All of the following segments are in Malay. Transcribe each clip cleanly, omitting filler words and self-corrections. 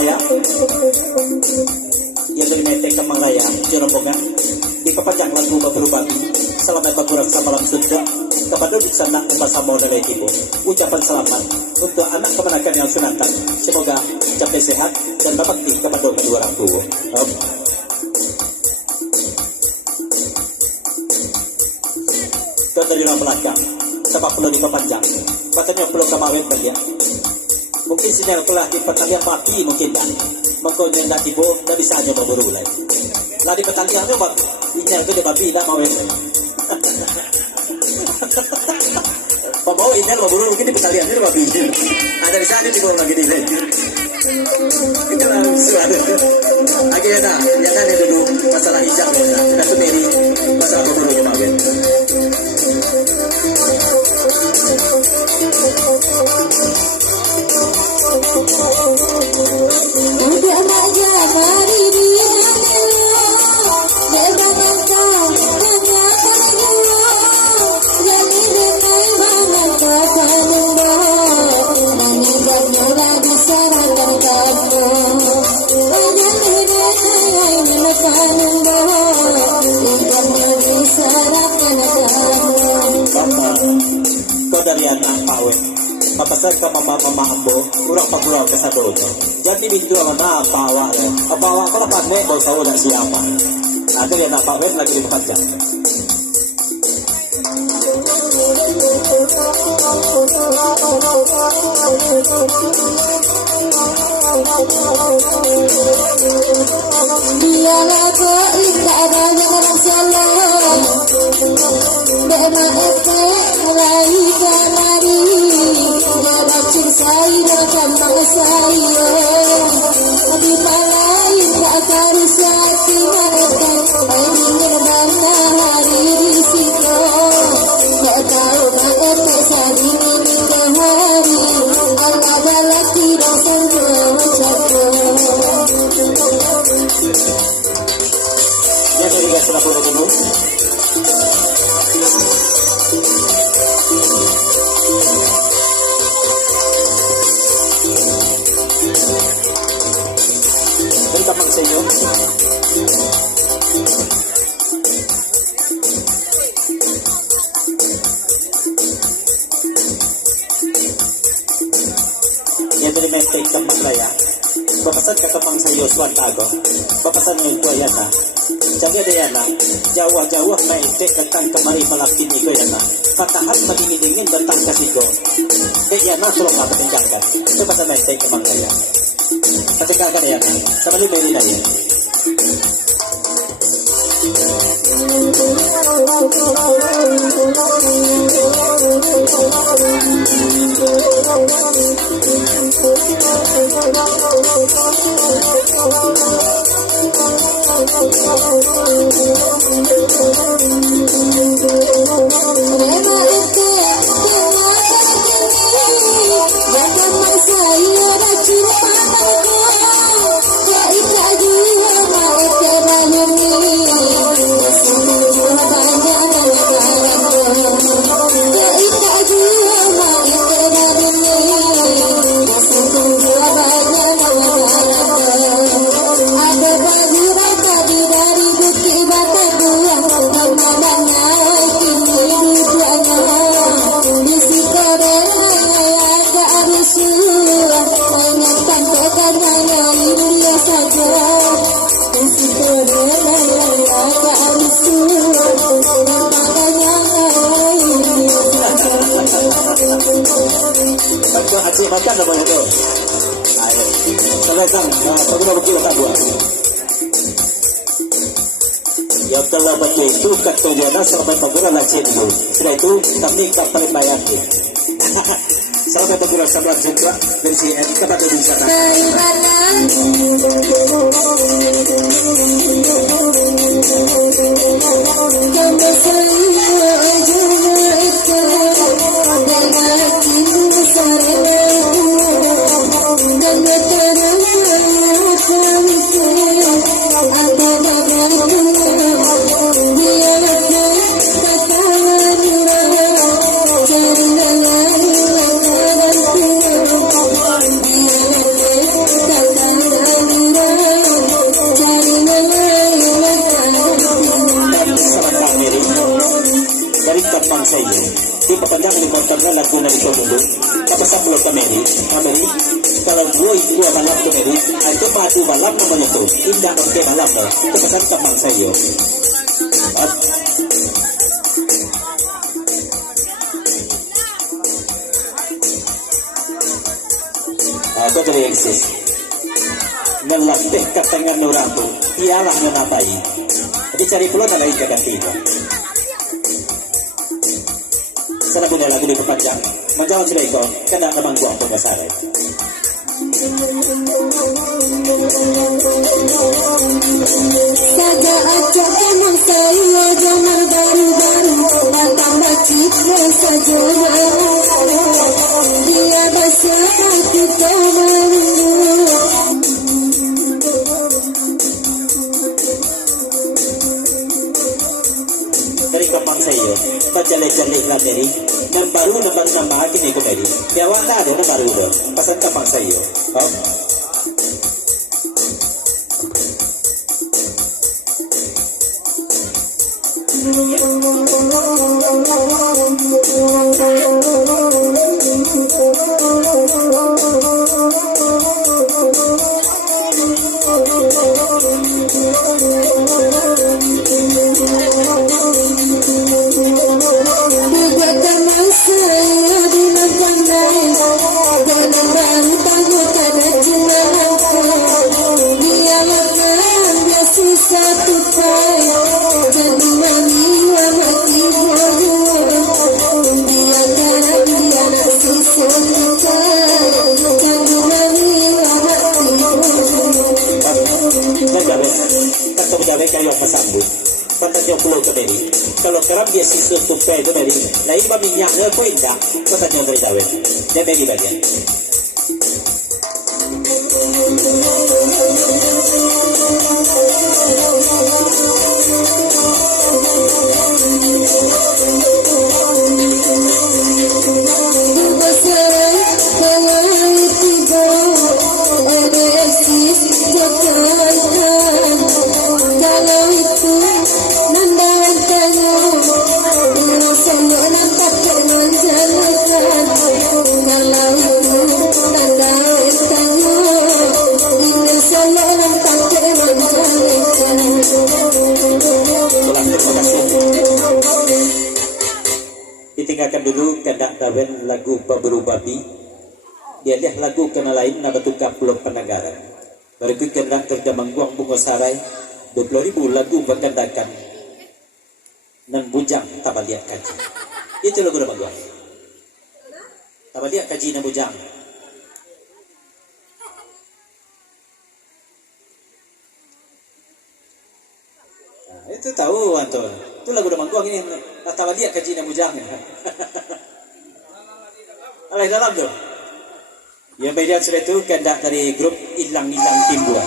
Raya. Yang dari metek ke Raya, Jerombongan. Di kepanjang lagu berubah. Selamat berkurang sa malam sutra. Kepada di sana bahasa mau dari ibu. Ucapan selamat untuk anak kemenakan yang sunatan. Semoga capai sehat dan berbakti kepada kedua orang tua. Dari orang belakang sebab perlu diperpanjang katanya perlu kemarin bagian mungkin sinyal telah di pertanian mati mungkin kan mengkonya nak tiba tak bisa hanya berburu lagi lah di pertanian tu buat sinyal ke dia babi tak mau bawa sinyal berburu mungkin di pertanian tu babi ada di sana tiba lagi di lain itu langsung ada akhirnya yang ada dulu masalah hijab dan sendiri masalah berburu kemarin. Udah aja mari dia jangan kau jangan dengar mana katamu meninggalnya lagi sarangan kamu jangan dengar kamu meninggalnya disarankan kamu. Kau dari anak Pak papasan ka mama ambo urang pagulaw ka sa doon jadi bintu na pawa pawa ko na padme ko sa una siapa ada yang nak pawet lagi di panjang dia lagu indah ada yang salah bema efek mulai kamari Dabacin saya macam saya di malain tak akan satu makan ingin mana hari di situ tak tahu mana kesari ini ke hari Allah balak tidak sanggup jatuh yang dari gas lapor dulu tamang sa inyo. Yan din may take sa maglaya. Bapasan ka kapang sa iyo, Swantago. Bapasan mo yung tuwa yan ha. Jadi ada yan ha. Jawa-jawa may take katang kamari malapin ni ko yan ha. Patahan madingin-dingin datang kasiko. Kaya yan ha, sulong ka patenggakan. Bapasan may take sa maglaya. Patenggakan yan ha. Sama libo yun na yan. Asyik makan apa itu? Ayo, selesai. Bagaimana begini tak buat? Ya telah betul itu ketujuan sampai penggunaan asyik itu. Setelah itu kami kapal bayar. Sampai penggunaan sebelah juga dari CN kepada wisata. Di papanjang ni motornya lagu na ito dulu. Tapos sa pulau Kameri, kalau gua balap Kameri, itu madu balap namanya tuh. Indah pakai balap lah. Kepesan kamang saya. Ako dari eksis. Ngelatih katangan orang tu, ialah menapai. Jadi cari pulau na lain kagantinya. Sana punya lagu di perpanjang. Menjawab sudah ikut, kena memang buang pengasar. Saja aja emang saya zaman baru-baru tambah citra saja dia basah hati Dari kampung saya, berjalik-jalik lah dari dan baru nama kini komedi. Biawa tak ada baru dah. Pasal kampung saya. Oh. Kalau kerap dia sisa tupai itu dari lain minyaknya kau indah kau tanya dari Dawet dia bagi bagian ditinggalkan dulu kendak Dawet lagu Baburu Babi dia lihat lagu kena lain nak bertukar Pulau Penagara baru itu kendak kerja mangguang bunga sarai 20,000 lagu berkendakan nan bujang tabaliak kaji itu lagu dah mangguang tabaliak kaji nan bujang itu tahu Anton itu lagu dah mangguang ini tabaliak kaji nan bujang alai dalam tu yang beda sudah itu kendak dari grup Ilang-Ilang Timbuan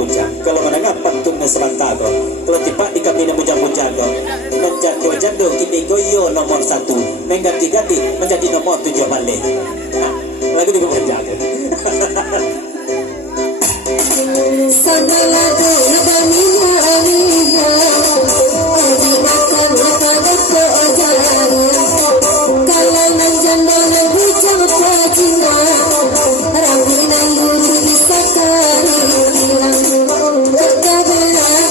bujang-bujang. Kalau menengah pantun na sebantago. Kalau tiba di kami na bujang-bujago. Menjadi kini goyo nomor 1. Mengganti-ganti menjadi nomor 7 balik. Lagu di bujang. Segala doa minyak dimakan pada kejaran. Kalau menjambol bujang pacina, rambina yuri bisa kari hilang. Terkaberan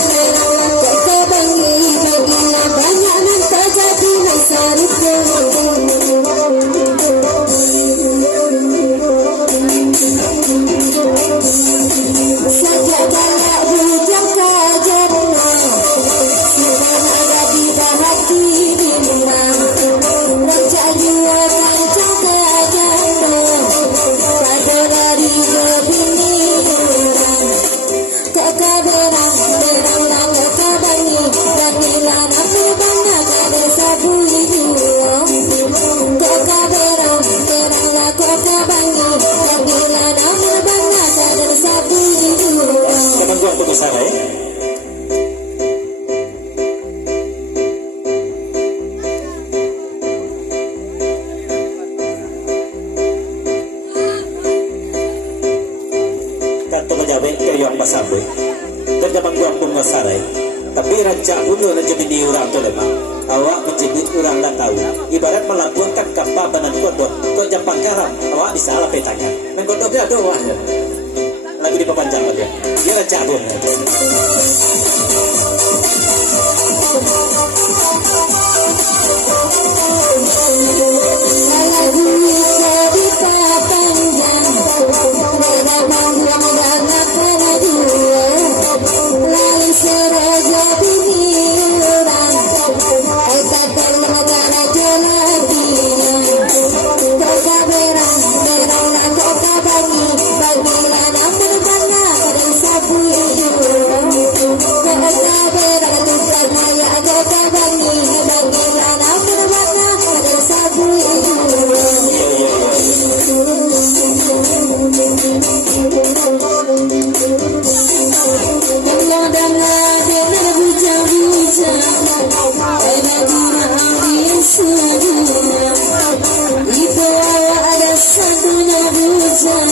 terkabangi bila banyak nan terjadi nasarif. Saja balak bujang kajarna, sudah ada di hati bimbang. Raja jiwa kancang kajarna, pada dari bini orang. Kekaberan berang kekabangi, dan nilana berbangga kada sabuli jiwa. Kekaberan berang kekabangi, dan nilana berbangga kada sabuli jiwa. Memang gua aku besar ya. Kata menjawab ke yang pasabui. Dan memang gua aku besar ya. Tapi raja bunuh na jadi orang tu lemah. Awak menjadi orang tak tahu. Ibarat melabuhkan kapal banan kodok. Kau jampang garam. Awak bisa lah petanya. Mengkodok dia doa. Lagu di papanjang dia. Dia raja bunuh. Lagu jadi papanjang, beda bangga dan kena dua. Lalu seraja bini orang, kata negara jalan dia. Kekaberan berang kekabangi, bagilah namun bangga pada sapu jiwa. Kekaberan tukar maya kekabangi, bagilah namun bangga pada sapu jiwa. Menyadanglah dengan bujang-bujang, ada guna sedunia. Di bawah ada satu bujang,